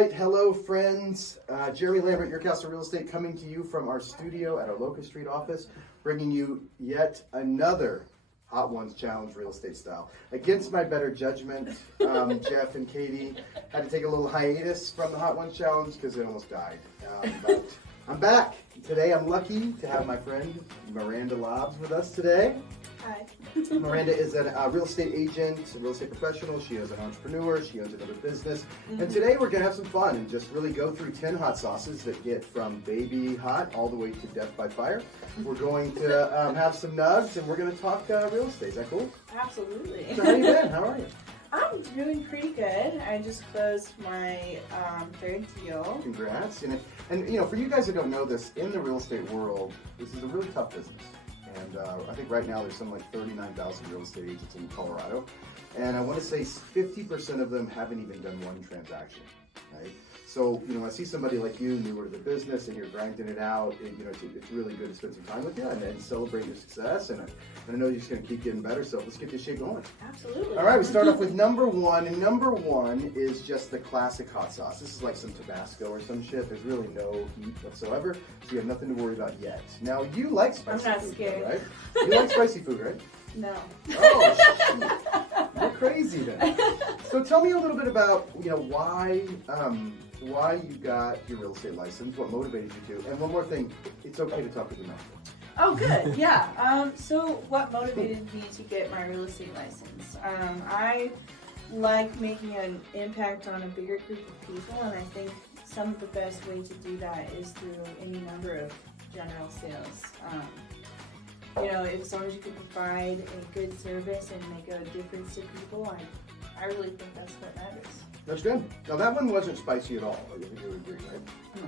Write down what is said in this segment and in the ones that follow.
right, hello friends. Jeremy Lambert, Your Castle Real Estate, coming to you from our studio at our Locust Street office, bringing you yet another Hot Ones Challenge real estate style. Against my better judgment, Jeff and Katie had to take a little hiatus from the Hot Ones Challenge because they almost died. But I'm back. Today I'm lucky to have my friend Miranda Laabs with us today. Hi. Miranda is a real estate agent, a real estate professional. She is an entrepreneur. She owns another business. And today we're going to have some fun and just really go through 10 hot sauces that get from baby hot all the way to death by fire. We're going to have some nugs and we're going to talk real estate. Is that cool? Absolutely. So how you been? How are you? I'm doing pretty good. I just closed my third deal. Congrats. And you know, for you guys who don't know this, in the real estate world, this is a really tough business. And I think right now there's something like 39,000 real estate agents in Colorado. And I want to say 50% of them haven't even done one transaction, right? So, you know, I see somebody like you, newer to the business, and you're grinding it out. You know, it's really good to spend some time with you and celebrate your success. And I know you're just going to keep getting better, so let's get this shit going. Absolutely. All right, we start off with number one. And number one is just the classic hot sauce. This is like some Tabasco or some shit. There's really no heat whatsoever, so you have nothing to worry about yet. Now, you like spicy I'm not food, scared. though, right? You like spicy food, right? No. Oh, shit. You're crazy then. So tell me a little bit about, you know, why you got your real estate license, what motivated you to, and one more thing, it's okay to talk with your mouth. Oh, good. Yeah. So what motivated me to get my real estate license? I like making an impact on a bigger group of people, and I think some of the best way to do that is through any number of general sales. You know, as long as you can provide a good service and make a difference to people, I really think that's what matters. That's good. Now that one wasn't spicy at all. I think you would agree, right? No.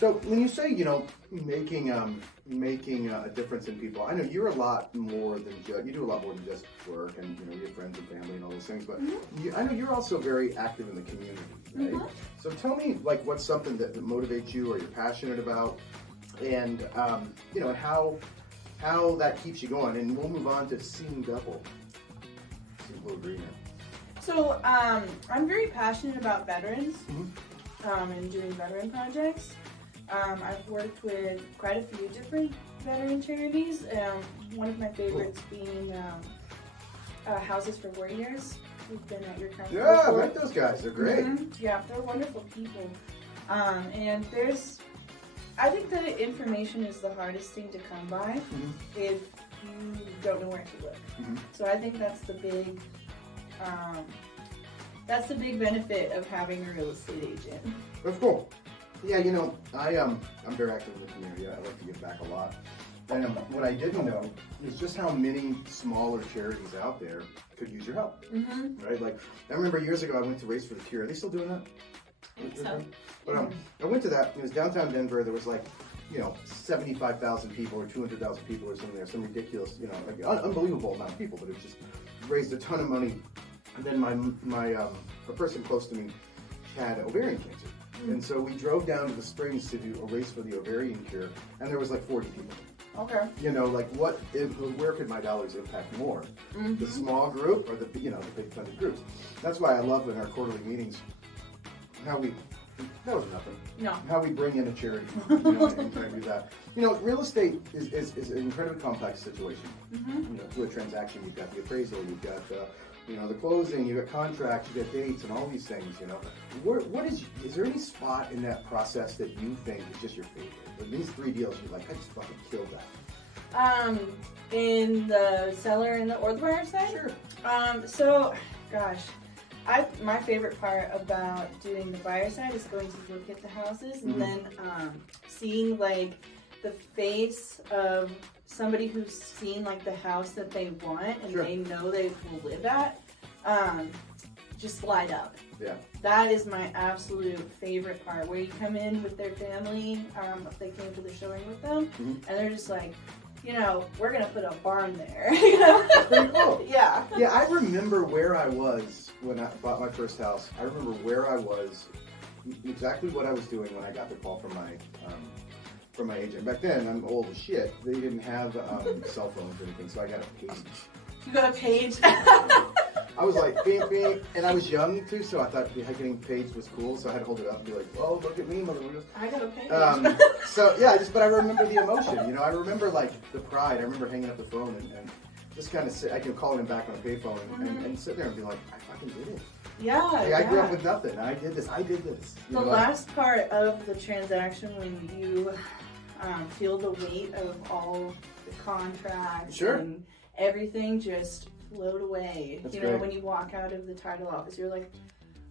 So when you say, you know, making a difference in people, I know you're a lot more than you do a lot more than just work, and you know, you have friends and family and all those things. But I know you're also very active in the community, right? So tell me, like, what's something that motivates you or you're passionate about, and you know, how that keeps you going. And we'll move on to seeing double. See a little green here. So I'm very passionate about veterans and doing veteran projects. I've worked with quite a few different veteran charities. One of my favorites being Houses for Warriors. We've been at your conference Yeah, before. I like those guys. They're great. Yeah, they're wonderful people. And I think the information is the hardest thing to come by if you don't know where to look. So I think that's the big benefit of having a real estate agent. That's cool. Yeah, you know, I'm very active in the community. I like to give back a lot. And what I didn't know is just how many smaller charities out there could use your help. Right? Like, I remember years ago I went to Race for the Cure. Are they still doing that? I think so. But I went to that. It was downtown Denver. There was like, you know, 75,000 people or 200,000 people or something there. Some ridiculous, you know, like unbelievable amount of people. But it just raised a ton of money. And then a person close to me had ovarian cancer. And so we drove down to the Springs to do a race for the ovarian cure, and there was like 40 people. Okay. You know, like where could my dollars impact more? The small group or the big funded groups? That's why I love in our quarterly meetings that was nothing. No. How we bring in a charity, you know, and try to do that. You know, real estate is an incredibly complex situation. You know, through a transaction, you've got the appraisal, you've got you know, the closing, you got contracts, you got dates, and all these things. You know, is there any spot in that process that you think is just your favorite? Like these 3 deals, you're like, I just fucking killed that. In the seller or the buyer side? Sure. So, gosh, my favorite part about doing the buyer side is going to look at the houses and then seeing like the face of somebody who's seen like the house that they want and they know they will live at, just light up. Yeah. That is my absolute favorite part, where you come in with their family, if they came to the showing with them, and they're just like, you know, we're gonna put a barn there. You know? That's pretty cool. Yeah. Yeah, I remember where I was when I bought my first house. I remember where I was, exactly what I was doing when I got the call from my agent. Back then, I'm old as shit. They didn't have cell phones or anything, so I got a page. You got a page? I was like, beep, beep, and I was young too, so I thought getting paid was cool, so I had to hold it up and be like, oh, look at me, motherfuckers. I got a page. So yeah, but I remember the emotion, you know, I remember like the pride. I remember hanging up the phone and just kind of sit, I can call him back on a payphone and sit there and be like, I fucking did it. Yeah, like, I grew up with nothing. I did this. The last part of the transaction when you feel the weight of all the contracts and everything just float away. That's you know, great. when you walk out of the title office, you're like,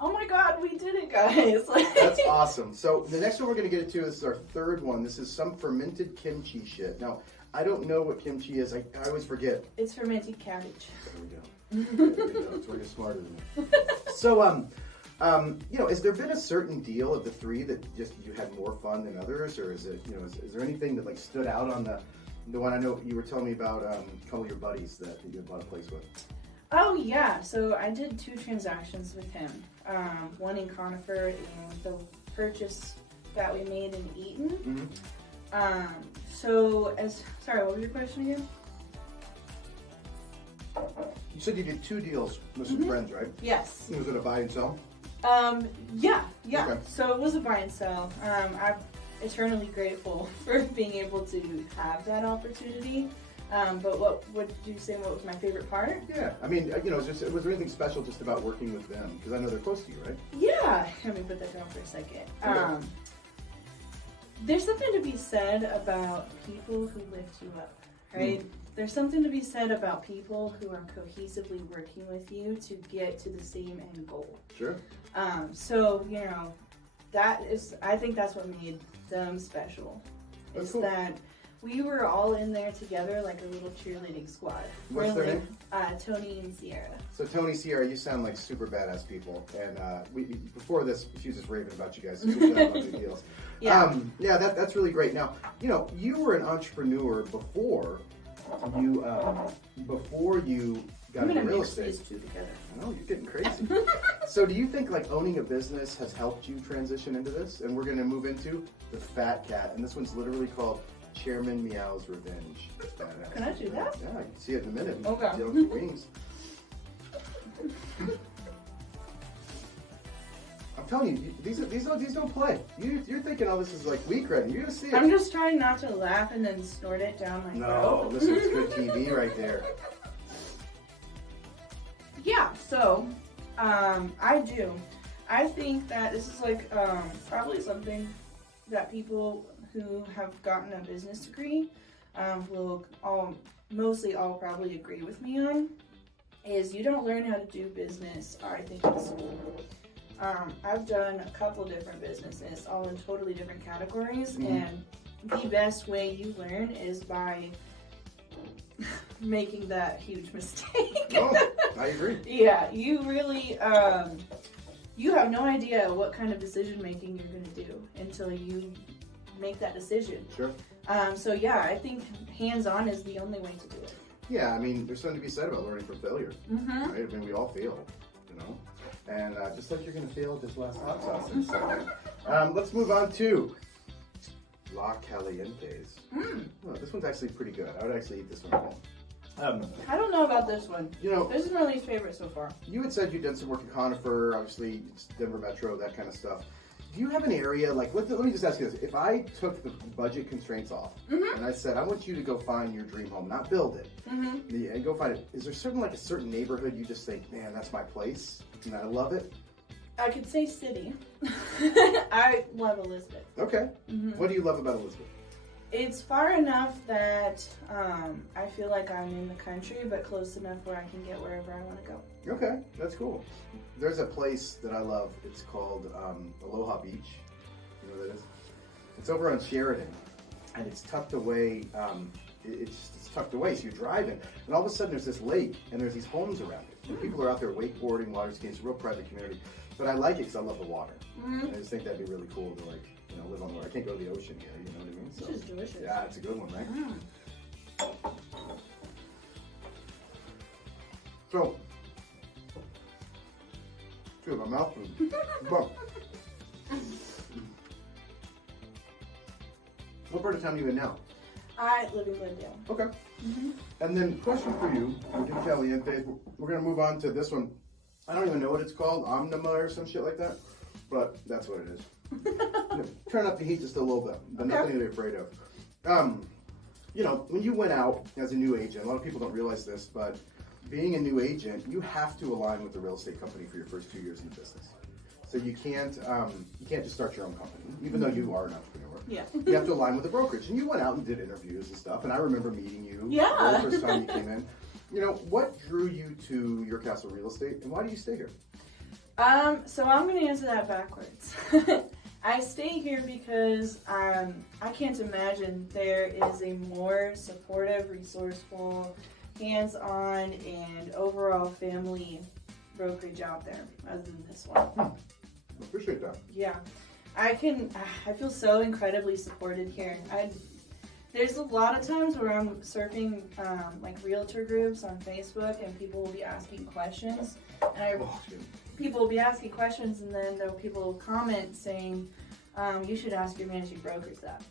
oh my God, we did it, guys. That's awesome. So the next one we're going to get into is our third one. This is some fermented kimchi shit. Now, I don't know what kimchi is. I always forget. It's fermented cabbage. There we go. There we go. That's why you're smarter than me. So, you know, has there been a certain deal of the three that just you had more fun than others, or is it, you know, is there anything that like stood out on the one? I know you were telling me about a couple of your buddies that you bought a place with. Oh yeah, so I did 2 transactions with him. One in Conifer and the purchase that we made in Eaton. Sorry, what was your question again? You said you did 2 deals with some friends, right? Yes. Was it a buy and sell? Yeah. Okay. So it was a buy and sell. I'm eternally grateful for being able to have that opportunity. But what would you say? What was my favorite part? Yeah, I mean, you know, was there anything special just about working with them? Because I know they're close to you, right? Yeah. Let me put that down for a second. Okay. There's something to be said about people who lift you up, right? There's something to be said about people who are cohesively working with you to get to the same end goal. Sure. So, you know, I think that's what made them special. That's is cool. that we were all in there together like a little cheerleading squad. What's their name? Tony and Sierra. So Tony, Sierra, you sound like super badass people. And before this, she was just raving about you guys. So good job on the deals. Yeah. That's really great. Now, you know, you were an entrepreneur before you got into real estate. These 2 together. I know, you're getting crazy. So do you think like owning a business has helped you transition into this? And we're going to move into the Fat Cat. And this one's literally called Chairman Meow's Revenge. Can I do that? Yeah, you can see it in a minute. Okay. Deal with your wings. I'm telling you, these don't play. You're thinking all this is like weak right now. You're gonna see it. I'm just trying not to laugh and then snort it down my throat. No, this is good TV right there. Yeah, so I think that this is like probably something that people who have gotten a business degree will mostly all probably agree with me on, is you don't learn how to do business, I think, in school. I've done a couple different businesses, all in totally different categories, and the best way you learn is by making that huge mistake. Oh, I agree. Yeah, you really, you have no idea what kind of decision making you're going to do until you make that decision. Sure. So yeah, I think hands-on is the only way to do it. Yeah, I mean, there's something to be said about learning from failure. Mm-hmm. Right? I mean, we all fail, you know? And just like you're going to fail at this last hot sauce in a second. Let's move on to La Calientes. Well, this one's actually pretty good. I would actually eat this one at home. I don't know about this one. You know, this is my least favorite so far. You had said you'd done some work in Conifer, obviously Denver Metro, that kind of stuff. Do you have an area, like, let me just ask you this. If I took the budget constraints off, and I said, I want you to go find your dream home, not build it, and go find it, is there a certain neighborhood you just think, man, that's my place, and I love it? I could say city. I love Elizabeth. Okay. What do you love about Elizabeth? It's far enough that I feel like I'm in the country, but close enough where I can get wherever I want to go. Okay, that's cool. There's a place that I love. It's called Aloha Beach. You know what that is? It's over on Sheridan, and it's tucked away. It's tucked away, so you're driving, and all of a sudden there's this lake, and there's these homes around it. And people are out there wakeboarding, water skiing. It's a real private community. But I like it because I love the water. And I just think that'd be really cool to, like, you know, live on the water. I can't go to the ocean here, you know what I mean? So, this is delicious. yeah, it's a good one, right? So, dude, my mouth is bump. What part of town are you in now? I live in Glendale. Okay. And then question for you, Caliente. We're gonna move on to this one. I don't even know what it's called, Omnima or some shit like that, but that's what it is. Turn up the heat just a little bit, but nothing to be afraid of. You know, when you went out as a new agent, a lot of people don't realize this, but being a new agent, you have to align with the real estate company for your first 2 years in the business. So you can't just start your own company, even though you are an entrepreneur. Yeah. You have to align with the brokerage. And you went out and did interviews and stuff, and I remember meeting you Yeah. the first time you came in. You know, what drew you to Your Castle Real Estate, and why do you stay here? So I'm going to answer that backwards. I stay here because I can't imagine there is a more supportive, resourceful, hands-on, and overall family brokerage out there other than this one. I appreciate that. Yeah. I feel so incredibly supported here. There's a lot of times where I'm surfing like realtor groups on Facebook, and people will be asking questions, and people will be asking questions, and then people will comment saying, you should ask your managing brokers that,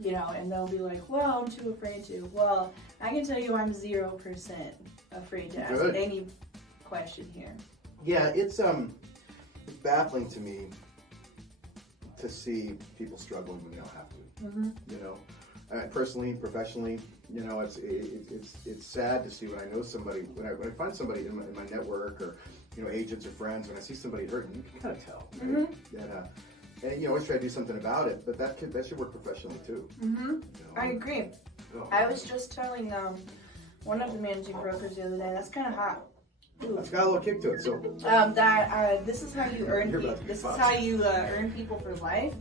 you know, and they'll be like, well, I'm too afraid to. Well, I can tell you I'm 0% afraid to ask any question here. Yeah, it's baffling to me to see people struggling when they don't have to. You know, personally, professionally, you know, it's sad to see when I know somebody, when I find somebody in my network, or you know, agents or friends, when I see somebody hurting, you can kind of tell. Right? And you always try to do something about it, but that should work professionally too. You know? I agree. I was just telling one of the managing brokers the other day, that's kind of hot. Ooh. It's got a little kick to it. So this is how you earn people. This is how you earn people for life,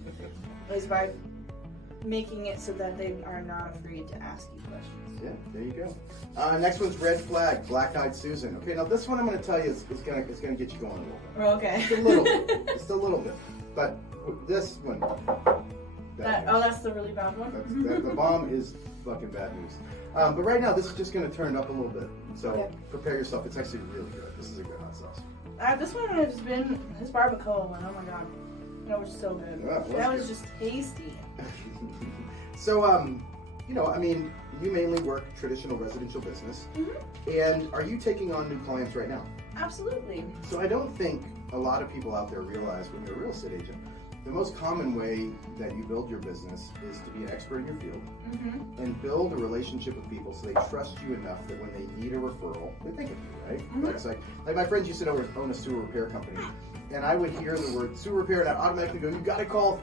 is by making it so that they are not afraid to ask you questions. Yeah, there you go. Next one's Red Flag, Black Eyed Susan. Okay, now this one I'm going to tell you is gonna get you going a little bit. Okay. Just a little bit. Just a little bit. But this one. That's the really bad one. The bomb is fucking bad news. But right now, this is just going to turn it up a little bit. So prepare yourself. It's actually really good. This is a good hot sauce. This one has been his barbacoa one. Oh my god, that was so good. Yeah, that was just tasty. So, you know, I mean, you mainly work traditional residential business, and are you taking on new clients right now? Absolutely. So I don't think a lot of people out there realize when you're a real estate agent, the most common way that you build your business is to be an expert in your field and build a relationship with people so they trust you enough that when they need a referral, they think of you, right? It's like my friends used to own a sewer repair company, and I would hear the word sewer repair, and I'd automatically go, you gotta call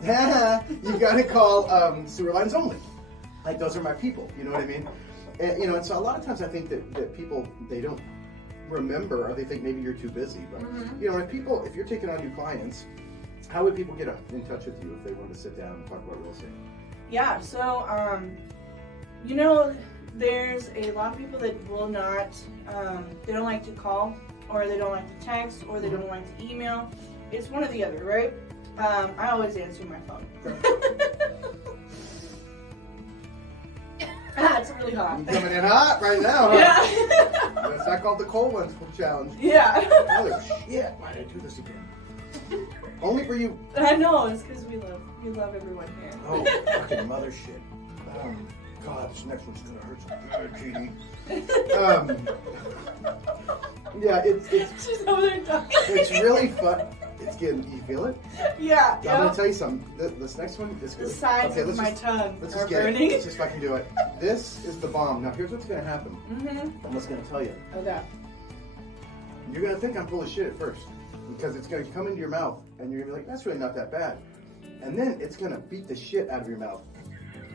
Sewer Lines Only. Like, those are my people, you know what I mean? And, you know, and so a lot of times I think that people, they don't remember, or they think maybe you're too busy, but you know, if you're taking on new clients, how would people get in touch with you if they wanted to sit down and talk about real estate? Yeah, so, you know, there's a lot of people that will not, they don't like to call, or they don't like to text, or they don't like to email. It's one or the other, right? I always answer my phone. It's really hot. You're coming in hot right now, huh? Yeah. It's not called the cold ones challenge. Yeah. Mother shit, why did I do this again? Only for you. I know, it's because we love everyone here. Oh, fucking mother shit. Oh, God, this next one's gonna hurt some good, GD. Yeah, it's She's over there talking. It's really fun. It's getting, you feel it? Yeah. I'm gonna tell you something. This next one is good. The sides of my tongue are burning. Let's just fucking do it. This is the bomb. Now here's what's gonna happen. I'm just gonna tell you. Okay. You're gonna think I'm full of shit at first, because it's gonna come into your mouth, and you're gonna be like, that's really not that bad. And then it's gonna beat the shit out of your mouth.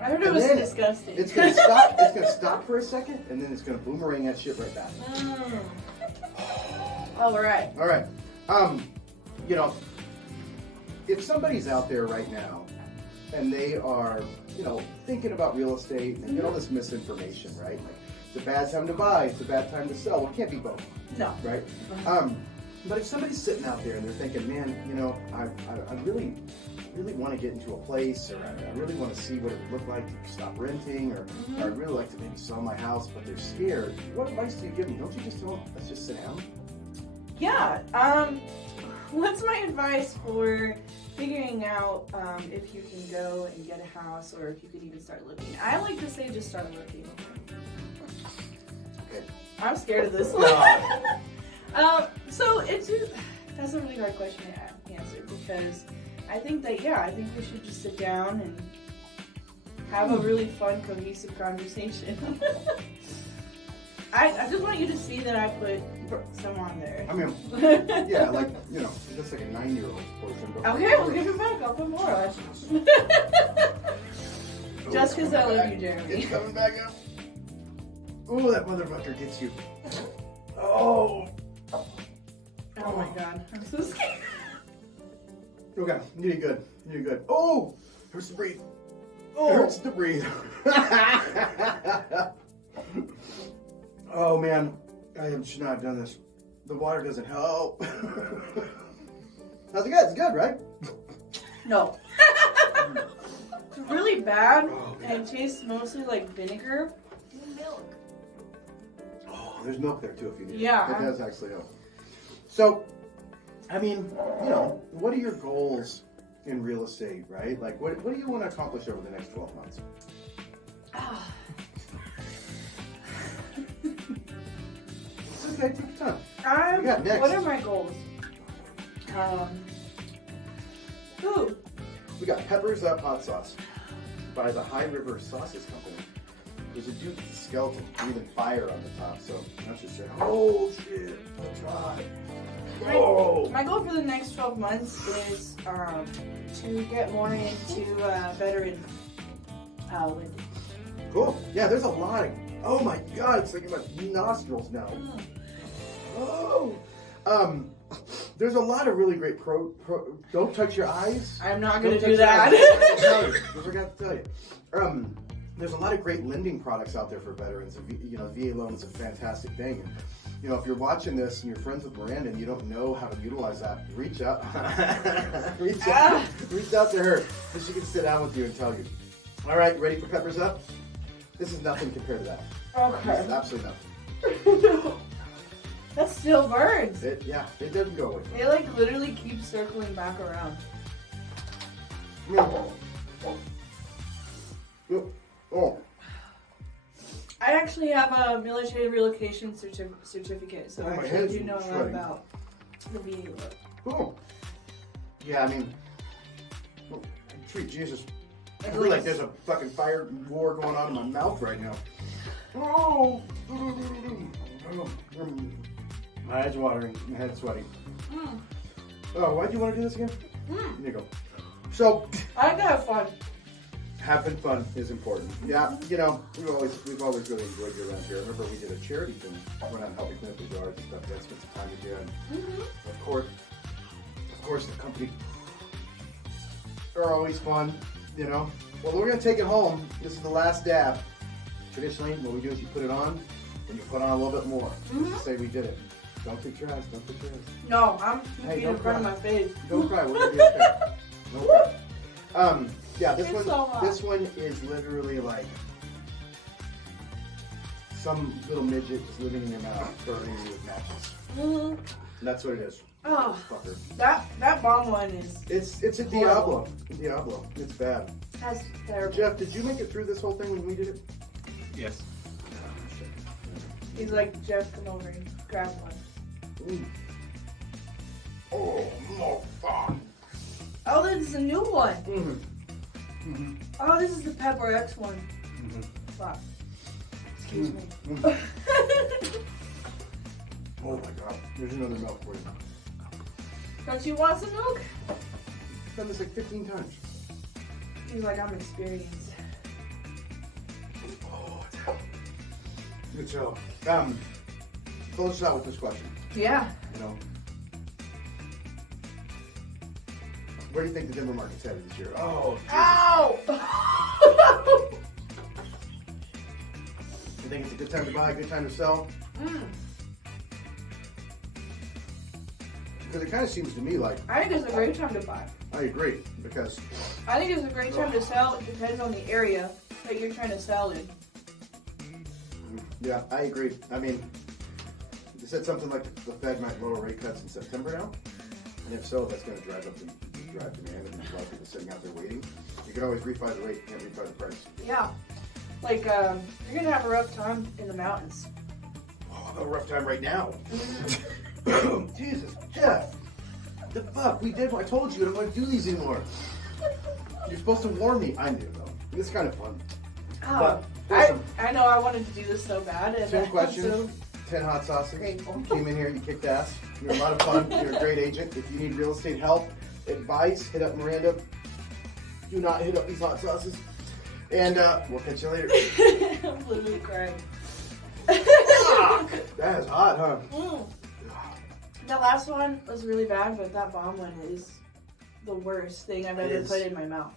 I heard it was disgusting. It's gonna stop. It's gonna stop for a second, and then it's gonna boomerang that shit right back. All right. All right. You know, if somebody's out there right now and they are, you know, thinking about real estate and get all this misinformation, right? Like, it's a bad time to buy, it's a bad time to sell. Well, it can't be both. No. Right? But if somebody's sitting out there and they're thinking, man, you know, I really want to get into a place, or I really want to see what it would look like to stop renting, or I'd really like to maybe sell my house, but they're scared. What advice do you give them? Don't you just tell them, let's just sit down? Yeah. What's my advice for figuring out if you can go and get a house or if you could even start looking. I like to say just start looking. Okay. I'm scared of this one. So it's just, that's a really hard question to answer because I think that, I think we should just sit down and have a really fun, cohesive conversation. I just want you to see that I put some on there. I mean, yeah, like, just like a 9-year-old portion. Okay, we'll give it back. I'll put more on. Just because I love you, Jeremy. It's coming back up. Oh, that motherfucker gets you. Oh. Oh my god, I'm so scared. Okay, you did good. You did good. Oh, hurts to breathe. Oh, it hurts to breathe. Oh man, I should not have done this. The water doesn't help. How's it good? It's good, right? No. It's really bad, Oh, and it tastes mostly like vinegar. Milk. Oh, there's milk there too if you need Yeah. it. It does actually help. So, I mean, what are your goals in real estate, right? Like, what do you want to accomplish over the next 12 months? Okay, take your time. We got next. What are my goals? Food. We got Peppers Up Hot Sauce by the High River Sauces Company. There's a dude with a skeleton breathing fire on the top, so that's just saying, oh shit, that's hot. Oh. My goal for the next 12 months is to get more into veteran lending. Cool. Yeah, there's a lot of, oh my god, it's like in my nostrils now. Oh. There's a lot of really great don't touch your eyes. I'm not going to Don't do touch that. your eyes. I forgot to tell you. There's a lot of great lending products out there for veterans. VA loan is a fantastic thing. And, if you're watching this and you're friends with Miranda and you don't know how to utilize that, reach out. reach out to her so she can sit down with you and tell you. All right, ready for Peppers Up? This is nothing compared to that. Okay. This is absolutely nothing. That still burns. It doesn't go away. They like literally keep circling back around. Oh. I actually have a military relocation certificate, so Oh, my I head's actually do know a lot shredding. about the VA loan. Cool. Yeah, I mean, sweet Jesus. I At feel like least- there's a fucking fire war going on in my mouth right now. Oh. My head's watering. My head's sweating. Oh, why'd you want to do this again? There you go. So, I like to have fun. having fun is important. Yeah, we've always really enjoyed you around here. I remember we did a charity thing. Went out and helped clean up the yards and stuff. That spent some time with you. And of course, the company are always fun. Well, we're gonna take it home. This is the last dab. Traditionally, what we do is you put it on, and you put on a little bit more. Just to say we did it. Don't put your eyes. Don't put your eyes. No, I'm Hey, keeping it in don't front of cry. my face. Don't cry. We're gonna be okay. Don't cry. Yeah, this It's one. so hot. This one is literally like some little midget just living in your mouth, burning you with matches. And that's what it is. Oh, Fucker. that bomb one is It's a Diablo. Diablo. It's bad. that's terrible. Jeff, did you make it through this whole thing when we did it? Yes. He's like, Jeff, come over and grab one. Ooh. Oh, no, fuck. Oh, this is a new one. Mm-hmm. Oh, this is the Pepper X one. Fuck. Excuse me. Oh my god. There's another milk for you. Don't you want some milk? I've done this like 15 times. He's like, I'm experienced. Oh, it's hell. Good job. Close us out with this question. Yeah. Where do you think the timber market's headed this year? Oh, Ow! you think it's a good time to buy, a good time to sell? Because it kind of seems to me like, I think it's a great time to buy. I agree, because I think it's a great time to sell. It depends on the area that you're trying to sell in. yeah, I agree. I mean, you said something like the Fed might lower rate cuts in September now, and if so, that's going to drive up the drive demand and there's a lot of people sitting out there waiting. You can always refi the rate, you can't refi the price. Yeah. Like, you're gonna have a rough time in the mountains. Oh, I'm having a rough time right now. Jesus, Jeff. The fuck? We did. I told you I don't want to do these anymore. You're supposed to warn me. I knew though. It's kind of fun. Oh, I know I wanted to do this so bad. And 10 questions, 10 hot sauces. Great. You came in here, you kicked ass. You're a lot of fun. You're a great agent. If you need real estate help, advice, hit up Miranda. Do not hit up these hot sauces. And we'll catch you later. I'm literally crying. That is hot, huh? Mm. The last one was really bad, but that bomb one is the worst thing I've ever put in my mouth.